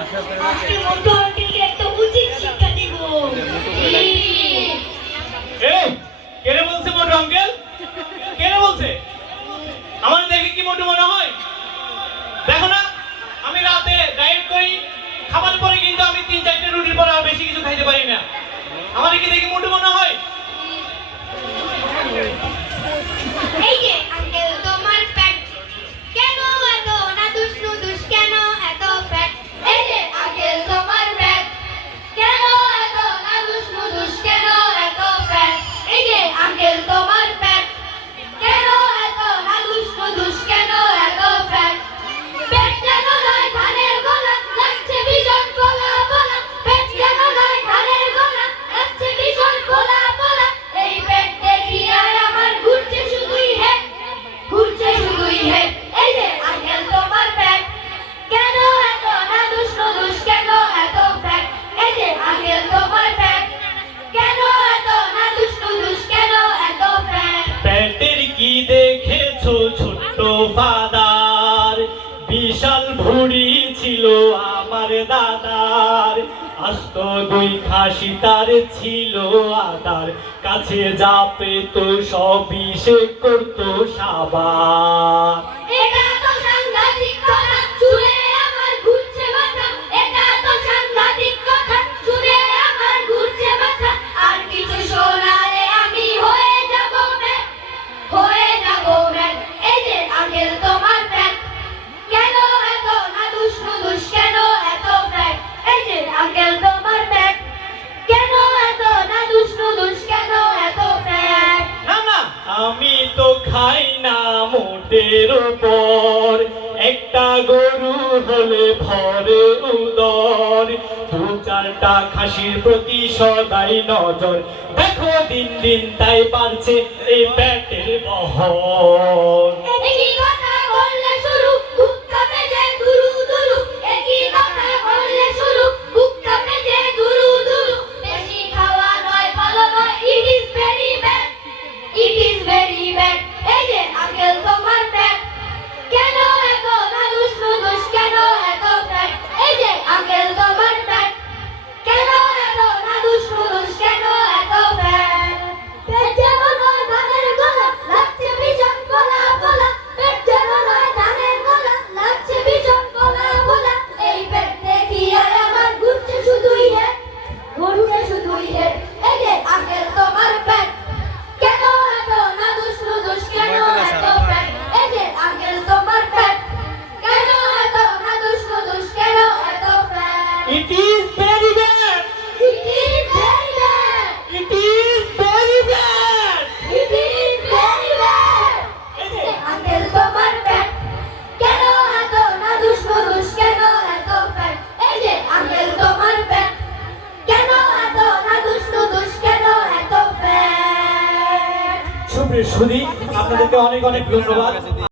আজকে মোটু আঙ্কেলকে একটা উচিত শিক্ষা দিব। এই কেন বলছে মোটু আঙ্কেল? কেন বলছে? আমার দেখে কি মোটু মনে হয়? দেখো না, আমি রাতে ডায়েট করি, খাবার পরে কিন্তু আমি 3-4টে রুটির পরে আর বেশি কিছু খাইতে পারি না। আমার কি দেখে মোটু মনে হয়? এই যে আঙ্কেল, তোমার পেট কেন এত নাদুস নুদুস, কেন এত ফ্যাট? এই যে আঙ্কেল, তোমার পেট কেন এত নাদুস নুদুস, কেন এত ফ্যাট? এই যে আঙ্কেল, তোমার পেট কেন এত নাদুস নুদুস, কেন এত ফ্যাট? পেট যেন নয় ধানের গোলা, লাগছে ভীষণ ফোলা ফোলা। পেট যেন নয় ধানের গোলা, লাগছে ভীষণ ফোলা ফোলা। এই পেট দেখিয়ে আমার ঘুরছে শুধুই হেড, ঘুরছে শুধুই হেড। এই যে আঙ্কেল, তোমার পেট কেন এত নাদুস নুদুস, কেন এত ফ্যাট? এই যে আঙ্কেল, তোমার পেট কেন এত নাদুস নুদুস, কেন এত ফ্যাট? পেটের কি দেখেছো ছোট্ট ফাদার? বিশাল ভুঁড়ি ছিল আমার দাদার। আস্ত 2 খাসি তার ছিল আদার। কাছে যা পেত সবই সে করতো সাবার। এটা তো সাংঘাতিক কথা, শুনে আমার ঘুরছে মাথা। এটা তো সাংঘাতিক কথা, শুনে আমার ঘুরছে মাথা। আর কিছু শোনালে আমি হয়ে যাব ম্যাড, হয়ে যাব ম্যাড। এই যে আঙ্কেল, তোমার পেট কেন এত নাদুস নুদুস, কেন এত ফ্যাট? এই যে আঙ্কেল, তোমার পেট কেন এত নাদুস নুদুস, কেন এত ফ্যাট? না না, আমি তো খাই না মোটের উপর। একটা গরু হলে ভরে উদর। 2-4টা খাসির প্রতি সদাই নজর। দেখো দিন দিন তাই বাড়ছে এই পেটের বহর। একই কথা বললে শুরু, বুক কাঁপে যে দুরু দুরু। একই কথা বললে শুরু, বুক কাঁপে যে দুরু দুরু। বেশি খাওয়া নয়, ভালো নয়, it is very bad, it is very bad. এই যে আঙ্কেল, তোমার পেট কেন এত নাদুস নুদুস, কেন এত ফ্যাট? এই যে আঙ্কেল, তোমার পেট কেন এত নাদুস নুদুস, কেন এত ফ্যাট? পেট যেন নয় ধানের গোলা, লাগছে ভীষণ ফোলা ফোলা। পেট যেন নয় ধানের গোলা, লাগছে ভীষণ ফোলা ফোলা। এই পেট দেখিয়ে আমার ঘুরছে শুধুই হেড, ঘুরছে শুধুই হেড। এই যে আঙ্কেল, তোমার পেট কেন এত নাদুস নুদুস, কেন এত ফ্যাট? এই যে আঙ্কেল, তোমার পেট কেন এত নাদুস নুদুস, কেন এত fat? It is very bad. It is very bad. It is very bad. It is very bad. এই যে আঙ্কেল, তোমার পেট কেন এত নাদুস নুদুস, কেন এত ফ্যাট? এই যে আঙ্কেল, তোমার পেট কেন এত নাদুস নুদুস, কেন এত ফ্যাট? সুপ্রিয় সুধী, আপনাদেরকে অনেক অনেক ধন্যবাদ।